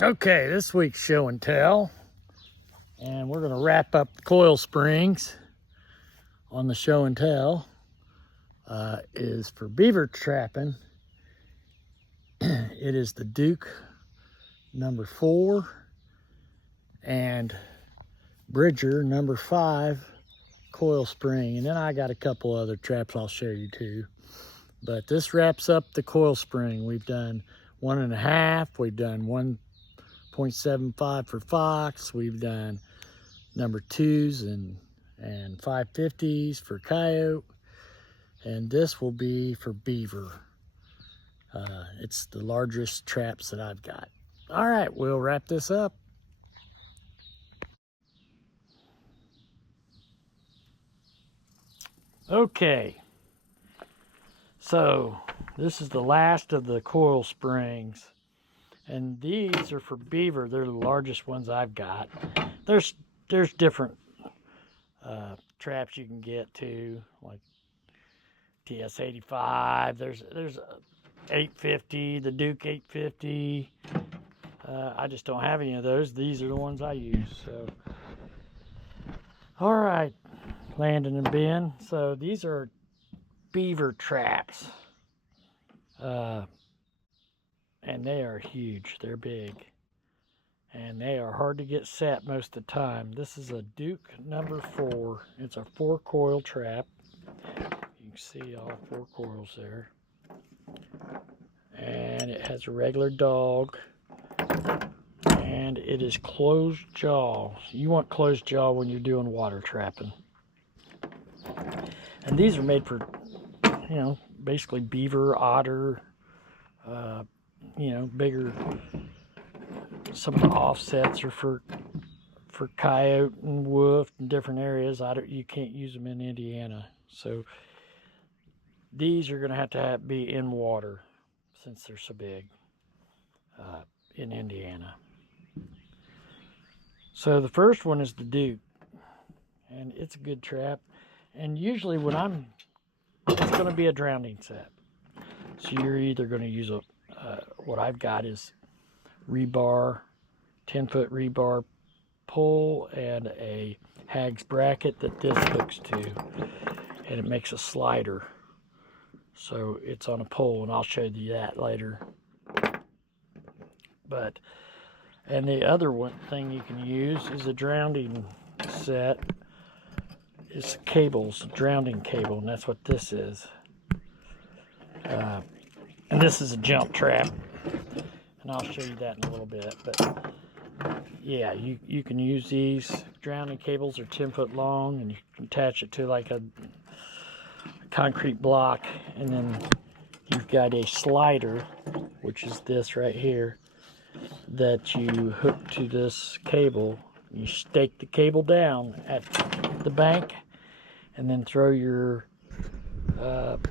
Okay, this week's show and tell, and we're going to wrap up the coil springs on the show and tell, is for beaver trapping. It is the Duke number 4 and Bridger number 5 coil spring, and then I got a couple other traps I'll show you too. But this wraps up the coil spring. We've done 1.5, we've done 1.75 for fox, we've done number 2s and 550s for coyote, and this will be for beaver. It's the largest traps that I've got. All right, we'll wrap this up. Okay, so this is the last of the coil springs, and these are for beaver. They're the largest ones I've got. There's different traps you can get too, like TS85. There's 850, the Duke 850. I just don't have any of those. These are the ones I use. So, all right, Landon and Ben. So these are beaver traps, and they are huge. They're big, and they are hard to get set most of the time. This is a Duke number 4. It's a 4 coil trap. You can see all 4 coils there, and it has a regular dog, and it is closed jaw. You want closed jaw when you're doing water trapping. And these are made for, basically beaver, otter, bigger. Some of the offsets are for coyote and wolf in different areas. You can't use them in Indiana, so these are going to have to be in water since they're so big in Indiana. So the first one is the Duke, and it's a good trap. And usually it's going to be a drowning set. So you're either going to use what I've got is rebar, 10-foot rebar pull, and a Hag's bracket that this hooks to, and it makes a slider. So it's on a pole, and I'll show you that later. And the other thing you can use is a drowning set. It's cables, drowning cable, and that's what this is. And this is a jump trap, and I'll show you that in a little bit. But yeah, you can use these. Drowning cables are 10 foot long, and you can attach it to like a concrete block, and then you've got a slider, which is this right here, that you hook to this cable. You stake the cable down at the bank, and then throw your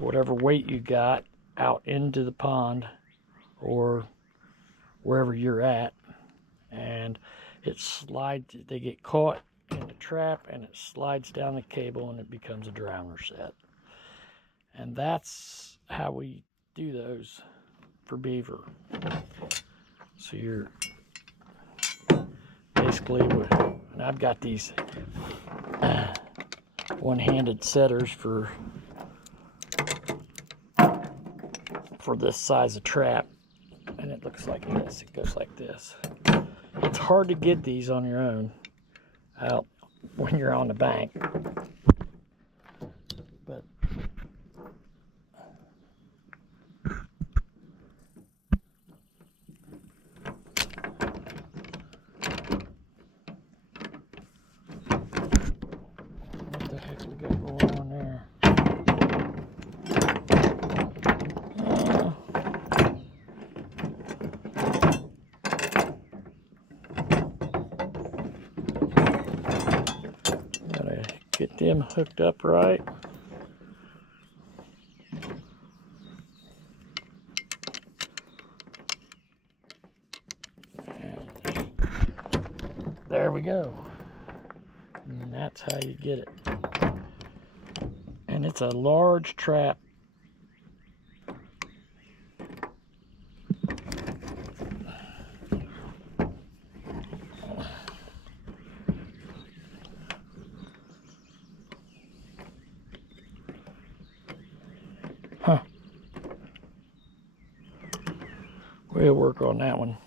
whatever weight you got out into the pond or wherever you're at, and it slides. They get caught in the trap, and it slides down the cable, and it becomes a drowner set. And that's how we do those for beaver. So you're basically, and I've got these one-handed setters for this size of trap, and it looks like this. It goes like this. It's hard to get these on your own out when you're on the bank, but what the heck we got going on there? Get them hooked up right. And there we go. And that's how you get it. And it's a large trap. Huh. We'll work on that one.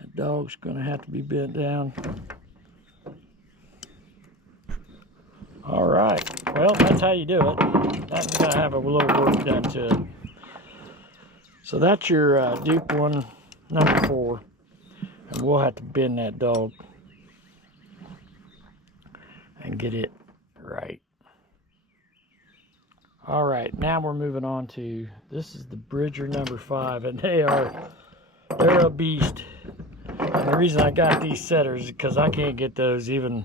That dog's gonna have to be bent down. All right, well, that's how you do it. That's gonna have a little work done to it. So that's your dupe one, number 4. And we'll have to bend that dog and get it right. All right, now we're moving on to, this is the Bridger number 5, and they're a beast. And the reason I got these setters is because I can't get those even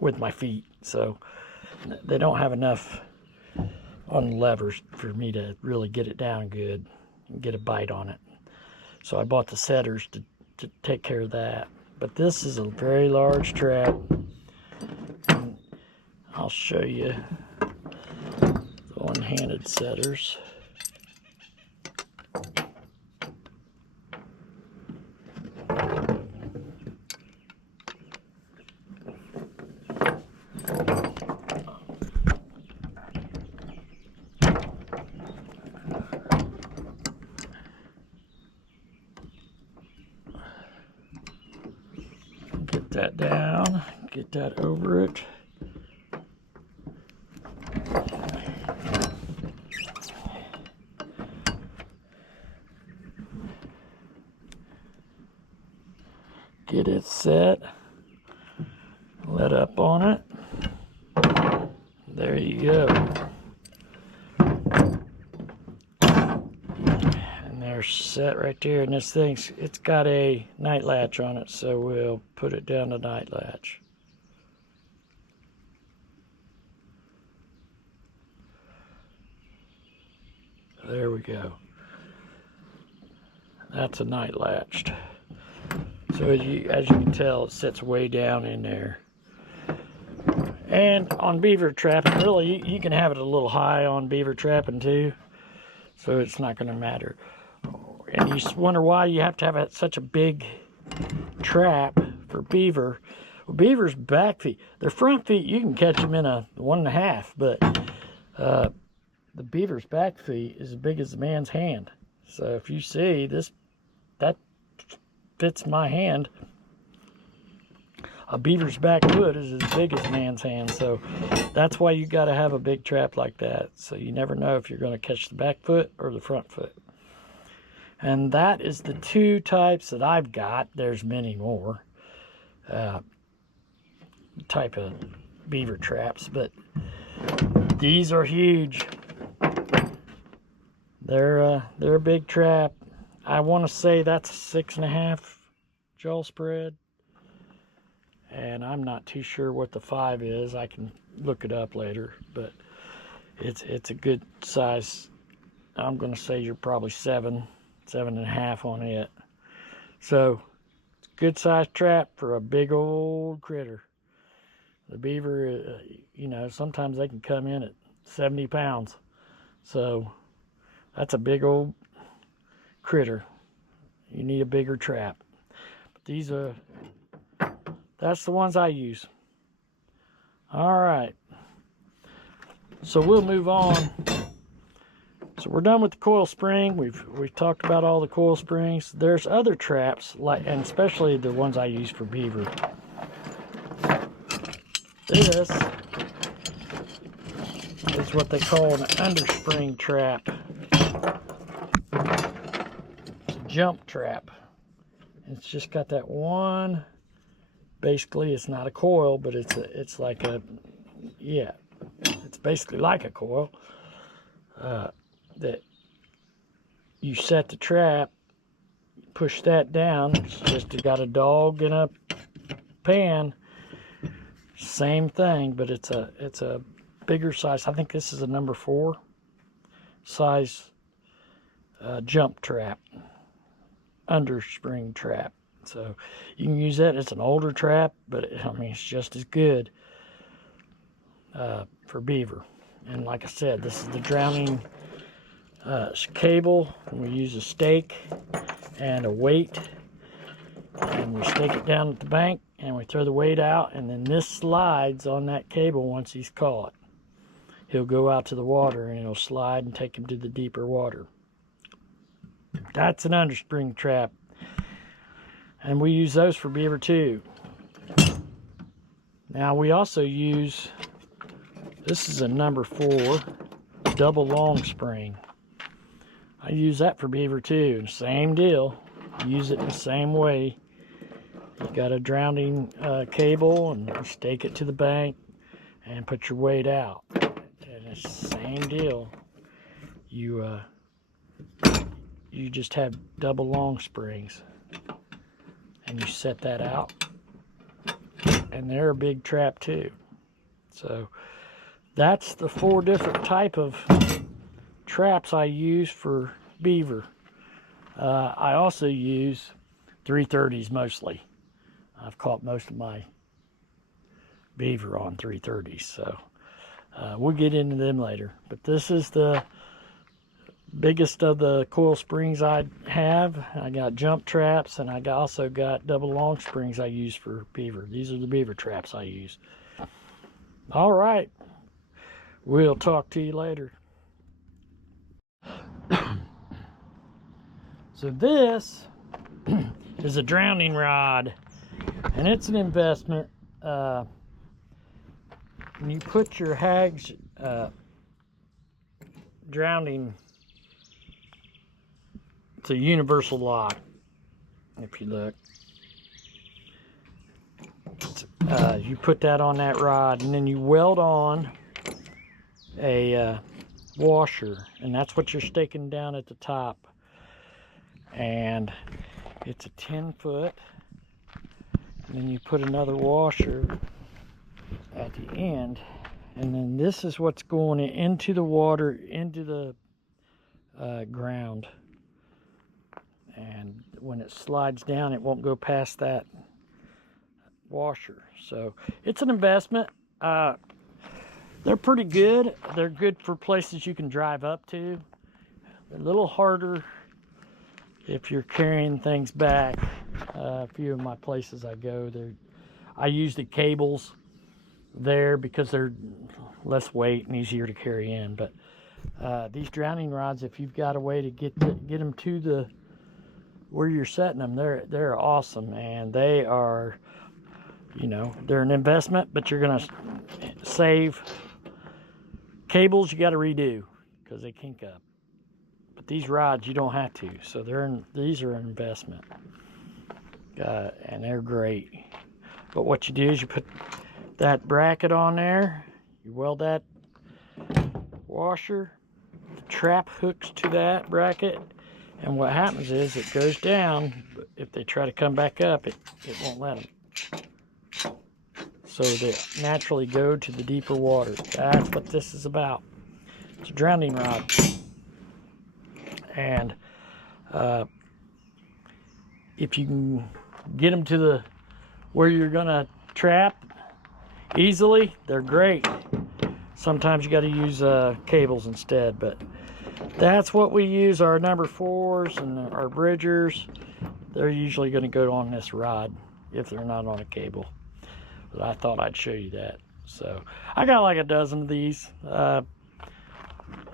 with my feet. So they don't have enough on the levers for me to really get it down good and get a bite on it. So I bought the setters to take care of that. But this is a very large trap. And I'll show you the one-handed setters. Get that down, get that over it. Get it set, let up on it. There you go. And they're set right there. And this thing's, it's got a night latch on it, so we'll put it down the night latch. There we go. That's a night latched. So as you can tell, it sits way down in there. And on beaver trapping, really, you can have it a little high on beaver trapping too, so it's not going to matter. And you wonder why you have to have such a big trap for beaver. Well, beaver's back feet, their front feet, you can catch them in a 1.5, but the beaver's back feet is as big as a man's hand. So if you see this, that fits my hand. A beaver's back foot is as big as a man's hand, so that's why you got to have a big trap like that. So you never know if you're going to catch the back foot or the front foot. And that is the 2 types that I've got. There's many more type of beaver traps, but these are huge. They're a big trap. I want to say that's 6.5 jaw spread. And I'm not too sure what the 5 is. I can look it up later, but it's a good size. I'm going to say you're probably 7.5 on it. So it's a good size trap for a big old critter. The beaver, you know, sometimes they can come in at 70 pounds. So that's a big old critter. You need a bigger trap. But these are, that's the ones I use. All right. So we'll move on. So we're done with the coil spring. We've talked about all the coil springs. There's other traps, like, and especially the ones I use for beaver. This is what they call an underspring trap. It's a jump trap. It's just got that one. Basically, it's not a coil, but it's like a, yeah, it's basically like a coil. That you set the trap, push that down. It's just got a dog in a pan. Same thing, but it's a bigger size. I think this is a number 4 size jump trap, underspring trap. So you can use that. It's an older trap, but I mean, it's just as good for beaver. And like I said, this is the drowning cable. And we use a stake and a weight and we stake it down at the bank, and we throw the weight out, and then this slides on that cable once he's caught. He'll go out to the water, and it'll slide and take him to the deeper water. That's an underspring trap, and we use those for beaver too. Now we also use, this is a number 4 double long spring. I use that for beaver too. Same deal. Use it the same way. You got a drowning cable, and you stake it to the bank and put your weight out. And it's the same deal. You just have double long springs, and you set that out, and they're a big trap too. So that's the 4 different type of traps I use for beaver. I also use 330s mostly. I've caught most of my beaver on 330s, so we'll get into them later. But this is the biggest of the coil springs I have. I got jump traps, and I also got double long springs I use for beaver. These are the beaver traps I use. All right, we'll talk to you later. So this is a drowning rod, and it's an investment. When you put your hag's drowning, it's a universal lock, if you look. You put that on that rod, and then you weld on a washer, and that's what you're staking down at the top. And it's a 10-foot, and then you put another washer at the end, and then this is what's going into the water, into the ground. And when it slides down, it won't go past that washer. So it's an investment. They're pretty good. They're good for places you can drive up to. They're a little harder if you're carrying things back. A few of my places I go, I use the cables there because they're less weight and easier to carry in. But these drowning rods, if you've got a way to get them to the where you're setting them, they're awesome, and they are, they're an investment, but you're gonna save cables you got to redo because they kink up. But these rods, you don't have to, so these are an investment, and they're great. But what you do is you put that bracket on there, you weld that washer, the trap hooks to that bracket, and what happens is it goes down, but if they try to come back up, it won't let them. So they naturally go to the deeper water. That's what this is about. It's a drowning rod. And if you can get them to where you're gonna trap easily, they're great. Sometimes you got to use cables instead, but that's what we use. Our number 4s and our bridgers, they're usually going to go on this rod if they're not on a cable. But I thought I'd show you that. So I got like a dozen of these.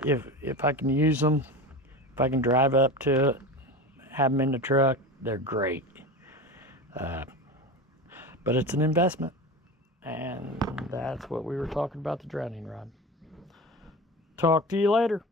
If I can use them, if I can drive up to it, have them in the truck, they're great. But it's an investment, and that's what we were talking about, the drowning rod. Talk to you later.